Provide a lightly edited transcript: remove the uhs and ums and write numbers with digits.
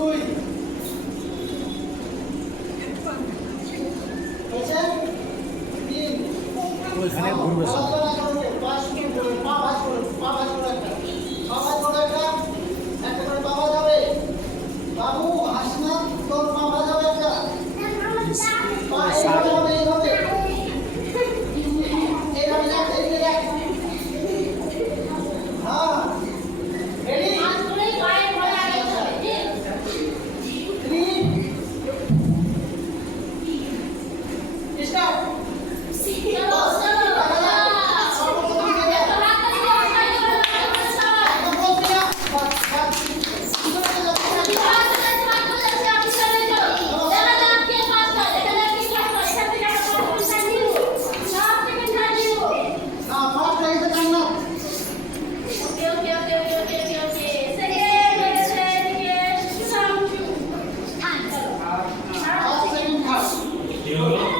2 হয়েছে 3 ওইখানে ঘুরবে সব। পা ভাঁজ করুন একটা পা ভাঁজ করো একটা করে পা ভাঁজ হবে বাবু হাসনা তোর পা ভাঁজ হবে একটা পা এইভাবে হবে এইভাবে দেখ এদিকে দেখ হ্যাঁ রেডি স্টার্ট Yo.